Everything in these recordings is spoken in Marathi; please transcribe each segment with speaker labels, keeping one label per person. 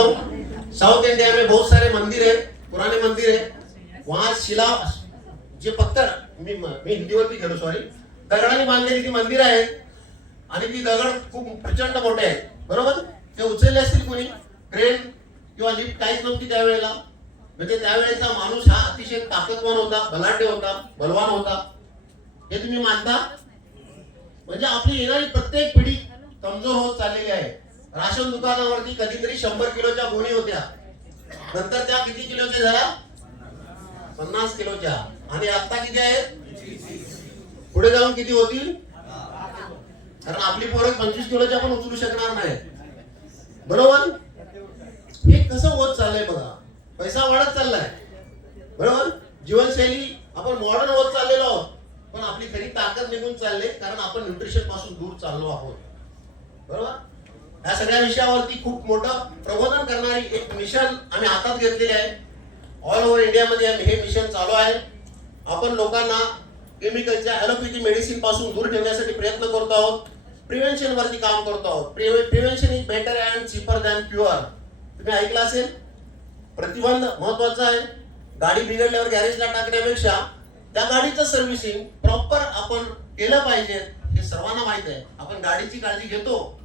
Speaker 1: हूँ साउथ इंडिया में बहुत सारे मंदिर है पुराने मंदिर है। वहाँ शिला जे पत्थर मी मी हिंदीवरती गेलो सॉरी दगडाने बांधलेली ती मंदिर आहेत आणि ती दगड खूप प्रचंड मोठे आहेत बरोबर? ते उचलले असतील कोणी ट्रेन किंवा लिफ्ट काहीच नव्हती त्यावेळेला। म्हणजे त्यावेळेचा माणूस हा अतिशय ताकदवान होता बलाढ्य होता बलवान होता। हे तुम्ही मानता? म्हणजे आपली येणारी प्रत्येक पिढी कमजोर होत चाललेली आहे. राशन दुकानावरती कधीतरी शंभर किलोच्या गोणी होत्या. नंतर त्या किती किलोच्या झाल्या पन्नास किलोच्या. आणि आता किती आहेत? पुढे जाऊन किती होतील? कारण आपली पोरं पंचवीस किलोच्या पण उचलू शकणार नाही. बरोबर? हे कसं होत चाललंय बघा. पैसा वाढत चाललाय. बरोबर? जीवनशैली आपण मॉडर्न होत चाललेलो आहोत. पण आपली खरी ताकद निघून चालले कारण आपण न्यूट्रिशनपासून दूर चाललो आहोत. बरोबर? या सगळ्या विषयावरती खूप मोठं प्रबोधन करणारी एक मिशन आम्ही हातात घेतलेली आहे. ऑल ओव्हर इंडियामध्ये आम्ही हे मिशन चालू आहे. आपण लोकांना केमिकलच्या ॲलोपॅथी मेडिसिनपासून दूर ठेवण्यासाठी प्रयत्न करतो आहोत. प्रिव्हेन्शन वरती काम करतो आहोत. Prevention is better and cheaper than cure तुम्ही ऐकलं असेल? प्रतिबंध महत्त्वाचा आहे. गाडी बिघडल्यावर गॅरेजला टाकण्यापेक्षा त्या गाडीचं सर्व्हिसिंग प्रॉपर आपण केलं पाहिजे हे सर्वांना माहीत आहे. आपण गाडीची काळजी घेतो.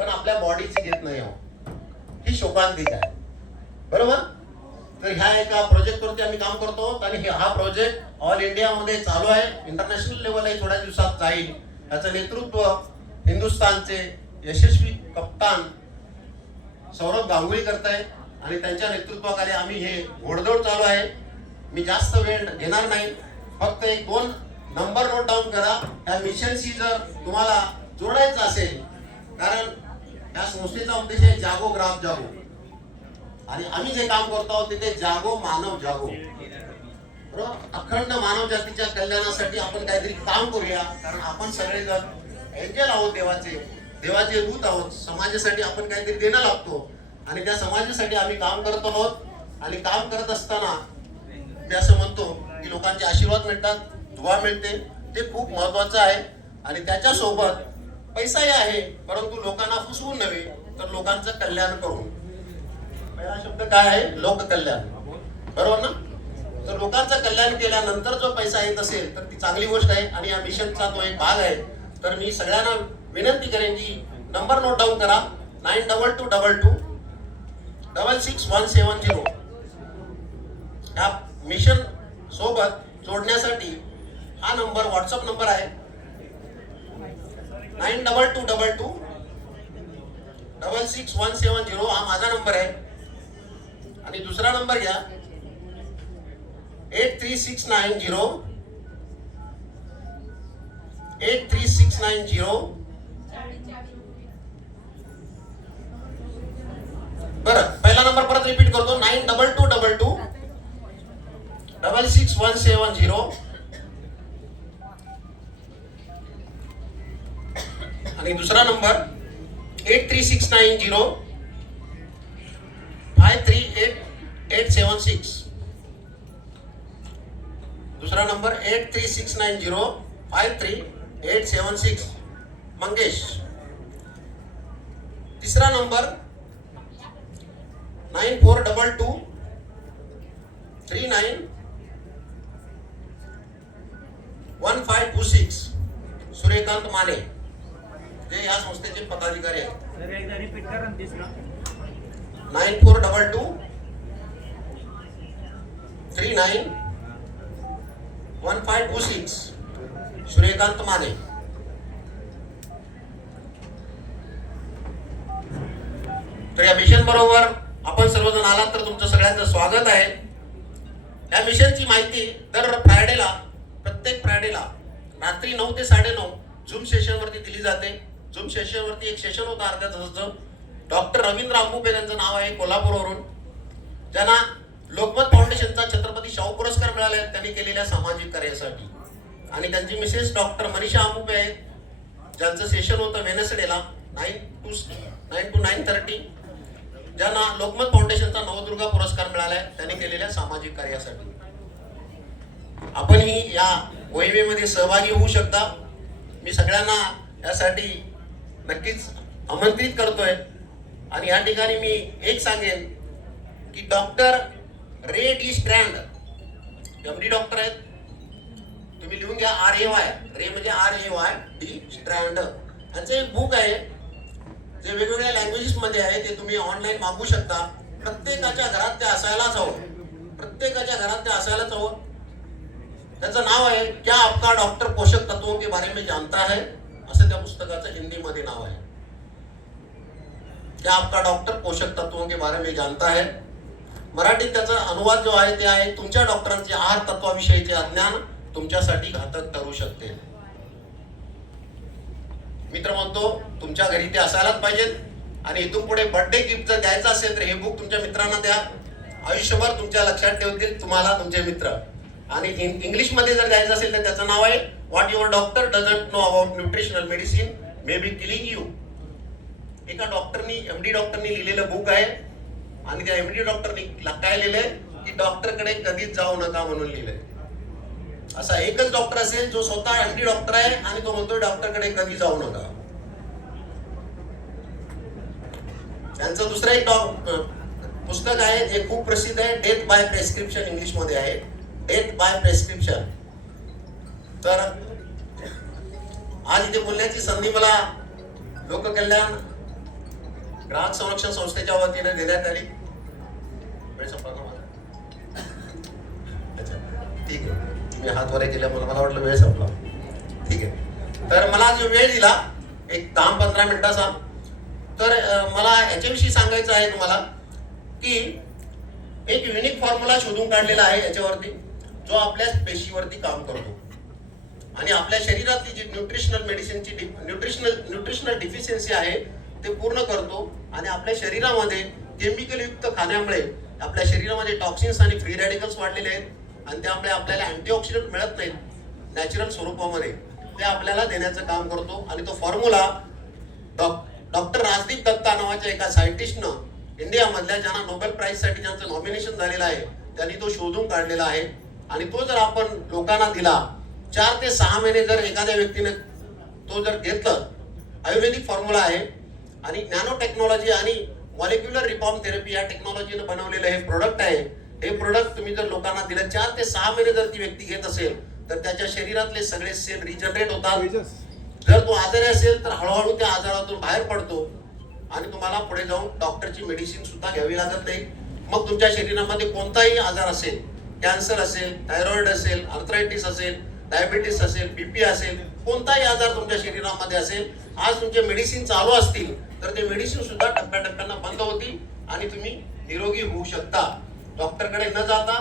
Speaker 1: पण आपल्या बॉडीची घेत नाही आहोत. ही शोकांतिक आहे. बरोबर? तर ह्या एका प्रोजेक्टवरती आम्ही काम करतो आणि हा प्रोजेक्ट ऑल इंडियामध्ये चालू आहे. इंटरनॅशनल लेवलला थोड्या दिवसात जाईल. याचं नेतृत्व हिंदुस्थानचे यशस्वी कप्तान सौरभ गांगुली करताय आणि त्यांच्या नेतृत्वाखाली आम्ही हे घोडदौड चालू आहे. मी जास्त वेळ घेणार नाही. फक्त एक दोन नंबर नोट डाऊन करा. ह्या मिशनशी जर तुम्हाला जोडायचं असेल कारण या संस्थेचा उद्देश आहे जागो ग्राम जागो. आणि आम्ही जे काम करतो आहोत तिथे जागो मानव जागो. बरोबर? अखंड मानव जातीच्या कल्याणासाठी आपण काहीतरी काम करूया. कारण आपण सगळेजण एंजल आहोत देवाचे. देवाचे दूत आहोत. समाजासाठी आपण काहीतरी देणं लागतो. आणि त्या समाजासाठी आम्ही काम करत आहोत. आणि काम करत असताना मी असं म्हणतो की लोकांचे आशीर्वाद मिळतात दुवा मिळते. ते खूप महत्वाचं आहे. आणि त्याच्यासोबत पैसाही आहे परंतु लोकांना फसवून नव्हे तर लोकांचं कल्याण करून. पहिला शब्द काय आहे? लोककल्याण. बरोबर ना? तर लोकांचं कल्याण केल्यानंतर जो पैसा येत असेल तर ती चांगली गोष्ट आहे. आणि या मिशनचा तो एक भाग आहे तर मी सगळ्यांना विनंती करेन की नंबर नोट डाऊन करा. Nine double two double two double six one seven zero. या मिशन सोबत जोडण्यासाठी हा नंबर व्हॉट्सअप नंबर आहे. Nine double two double two, double six one seven zero हा माझा नंबर आहे. आणि दुसरा नंबर घ्या. Eight three six nine zero eight three six nine zero बरं, पहिला नंबर परत रिपीट करतो. Nine double two double two, double six one seven zero आणि दुसरा number eight three six nine zero five three eight eight seven six दुसरा number eight three six nine zero five three eight seven six Mangesh. तिसरा number nine four double two three nine one five two six Suryakant Mane. जे या संस्थेचे पदाधिकारी आहेत. Nine four double two three nine one five two six Suryakant Mane. तर या मिशन बरोबर आपण सर्वजण आलात तर तुमचं सगळ्यांचं स्वागत आहे. या मिशनची माहिती दर फ्रायडेला प्रत्येक फ्रायडेला रात्री नऊ ते साडेनऊ झूम सेशनवरती दिली जाते. झूम सेशनवरती एक सेशन होतं अर्ध्या तासाचं. डॉक्टर रवींद्र आंबुपे त्यांचं नाव आहे कोल्हापूरवरून. ज्यांना लोकमत फाउंडेशनचा छत्रपती शाहू पुरस्कार मिळाला आहे त्यांनी केलेल्या सामाजिक कार्यासाठी. आणि त्यांची मिसेस डॉक्टर मनीषा आंबुपे आहेत. ज्यांचं सेशन होतं वेनसडेला nine two nine two nine thirty ज्यांना लोकमत फाउंडेशनचा नवदुर्गा पुरस्कार मिळाला आहे त्यांनी केलेल्या सामाजिक कार्यासाठी. आपणही या मोहिमेमध्ये सहभागी होऊ शकता. मी सगळ्यांना यासाठी नक्कीच आमंत्रित करतोय. आणि या ठिकाणी मी एक सांगेन की doctor Ray D Strand M D doctor आहेत. तुम्ही लिहून घ्या आर ए वाय रे म्हणजे R A Y D Strand यांचं एक बुक आहे. जे वेगवेगळ्या लँग्वेजेसमध्ये आहे ते तुम्ही ऑनलाईन मागवू शकता. प्रत्येकाच्या घरात ते असायलाच हवं. प्रत्येकाच्या घरात ते असायलाच हवं. त्याचं नाव आहे क्या आपका डॉक्टर पोषक तत्वों के बारे में जानता है? त्या पुस्तकाचं हिंदीमध्ये नाव आहे. क्या आपका डॉक्टर पोषक तत्वों के बारे में जानता है. मराठीत त्याचा अनुवाद जो आहे ते आहे तुमच्या डॉक्टरांचे आहार तत्वाविषयीचे अज्ञान तुमच्यासाठी घातक ठरू शकते. मित्र म्हणतो तुमच्या घरी ते असायलाच पाहिजेत आणि इथून पुढे बर्थडे गिफ्ट जर द्यायचं असेल तर हे बुक तुमच्या मित्रांना द्या. आयुष्यभर तुमच्या लक्षात ठेवतील तुम्हाला तुमचे मित्र. आणि इंग्लिशमध्ये जर द्यायचं असेल तर त्याचं नाव आहे what your doctor doesn't know about nutritional medicine may be killing you एका डॉक्टरनी एम डी डॉक्टरनी लिहिलेलं बुक आहे. आणि त्या एमडी डॉक्टरनी काय लिहिलंय? की डॉक्टरकडे कधीच जाऊ नका म्हणून लिहिलंय. असा एकच डॉक्टर असेल जो स्वतः एमडी डॉक्टर आहे आणि तो म्हणतो डॉक्टरकडे कधी जाऊ नका. त्यांचं दुसरं एक पुस्तक आहे जे खूप प्रसिद्ध आहे डेथ बाय प्रेस्क्रिप्शन इंग्लिशमध्ये आहे. डेथ बाय प्रेस्क्रिप्शन तर आज इथे बोलण्याची संधी मला लोककल्याण ग्राहक संरक्षण संस्थेच्या वतीने देण्यात आली. वेळ ठीक आहे. तुम्ही हात वर केल्या मला वाटलं वेळ संपला. ठीक आहे. तर मला जो वेळ दिला एक दहा पंधरा मिनिटाचा तर मला याच्याविषयी सांगायचं आहे तुम्हाला की एक युनिक फॉर्म्युला शोधून काढलेला आहे याच्यावरती. जो आपल्या पेशीवरती काम करतो. आणि आपल्या शरीरातली जी न्यूट्रिशनल मेडिसिनची न्यूट्रिशनल न्यूट्रिशनल डिफिशियन्सी आहे ते पूर्ण करतो. आणि आपल्या शरीरामध्ये केमिकल युक्त खाण्यामुळे आपल्या शरीरामध्ये टॉक्सिन्स आणि फ्री रॅडिकल्स वाढलेले आहेत. आणि त्यामुळे आपल्याला अँटीऑक्सिडंट मिळत नाहीत नॅचरल स्वरूपामध्ये. ते आपल्याला देण्याचं काम करतो. आणि तो फॉर्म्युला डॉक्टर राजदीप दत्ता नावाच्या एका सायंटिस्टनं इंडियामधल्या ज्यांना नोबेल प्राईजसाठी ज्यांचं नॉमिनेशन झालेलं आहे त्यांनी तो शोधून काढलेला आहे. आणि तो जर आपण लोकांना दिला चार ते सहा महिने जर एखाद्या व्यक्तीने तो जर घेतलं आयुर्वेदिक फॉर्म्युला आहे आणि नॅनो टेक्नॉलॉजी आणि मॉलिक्युलर रिफॉर्म थेरपी या टेक्नॉलॉजीनं बनवलेलं हे प्रोडक्ट आहे हे प्रोडक्ट तुम्ही जर लोकांना दिलं चार ते सहा महिने जर ती व्यक्ती घेत असेल तर त्याच्या शरीरातले सगळे सेल रिजनरेट होतात. जर तो आजारी असेल तर हळूहळू त्या आजारातून बाहेर पडतो आणि तुम्हाला पुढे जाऊन डॉक्टरची मेडिसिन सुद्धा घ्यावी लागत नाही. मग तुमच्या शरीरामध्ये कोणताही आजार असेल कॅन्सर असेल थायरॉइड असेल आर्थरायटिस असेल डायबिटीस असेल बीपी असेल कोणताही आजार तुमच्या शरीरामध्ये असेल आज तुमचे मेडिसिन चालू असतील तर ते मेडिसिन सुद्धा टप्प्याटप्प्यानं बंद होतील आणि तुम्ही निरोगी होऊ शकता. डॉक्टरकडे न जाता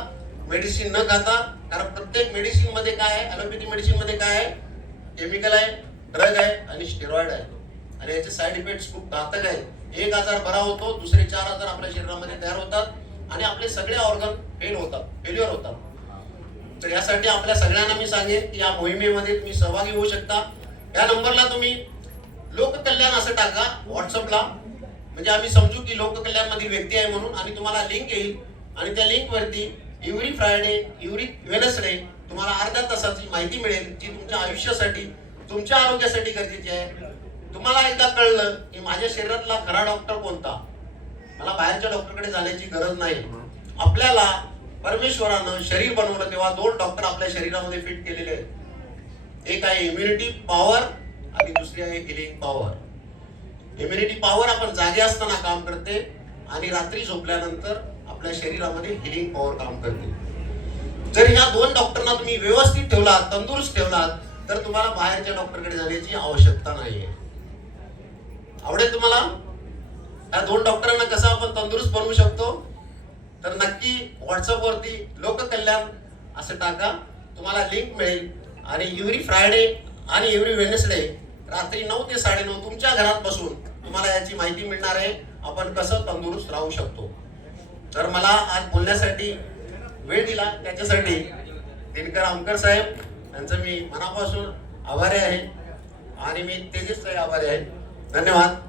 Speaker 1: मेडिसिन न खाता कारण प्रत्येक मेडिसिनमध्ये काय आहे? ॲलोपॅथी मेडिसिनमध्ये काय आहे? केमिकल आहे ड्रग आहे आणि स्टेरॉइड आहे. आणि याचे साईड इफेक्ट खूप घातक आहेत. एक आजार बरा होतो दुसरे चार आजार आपल्या शरीरामध्ये तयार होतात. आणि आपले सगळे ऑर्गन फेल होतात फेल्युअर होतात. तर यासाठी आपल्या सगळ्यांना मी सांगेन की या मोहिमेमध्ये तुम्ही सहभागी होऊ शकता. या नंबरला तुम्ही लोककल्याण असं टाका व्हॉट्सअपला. म्हणजे आम्ही समजू की लोककल्याण मधील व्यक्ती आहे म्हणून आणि तुम्हाला लिंक येईल. आणि त्या लिंक वरती एव्हरी फ्रायडे एव्हरी वेनसडे तुम्हाला अर्ध्या तासाची माहिती मिळेल जी तुमच्या आयुष्यासाठी तुमच्या आरोग्यासाठी गरजेची आहे. तुम्हाला एकदा कळलं की माझ्या शरीरातला खरा डॉक्टर कोणता? मला बाहेरच्या डॉक्टरकडे जाण्याची गरज नाही. आपल्याला परमेश्वरानं शरीर बनवलं तेव्हा दोन डॉक्टर आपल्या शरीरामध्ये फिट केलेले आहेत. एक आहे इम्युनिटी पॉवर आणि दुसरी आहे हिलिंग पॉवर इम्युनिटी पॉवर आपण जागे असताना काम करते आणि रात्री झोपल्यानंतर आपल्या शरीरामध्ये हिलिंग पॉवर काम करते. जर ह्या दोन डॉक्टरना तुम्ही व्यवस्थित ठेवलात तंदुरुस्त ठेवलात तर तुम्हाला बाहेरच्या डॉक्टरकडे जाण्याची आवश्यकता नाहीये. आवडेल तुम्हाला? या दोन डॉक्टरांना कसं आपण तंदुरुस्त बनवू शकतो? तर नक्की व्हॉट्सअपवरती लोककल्याण असं टाका. तुम्हाला लिंक मिळेल. आणि एव्हरी फ्रायडे आणि एव्हरी वेनसडे रात्री नऊ ते साडेनऊ तुमच्या घरात बसून तुम्हाला याची माहिती मिळणार आहे. आपण कसं तंदुरुस्त राहू शकतो. तर मला आज बोलण्यासाठी वेळ दिला. त्याच्यासाठी दिनकर आमकर साहेब यांचं मी मनापासून आभारी आहे. आणि मी तेजस आभारी आहे. धन्यवाद.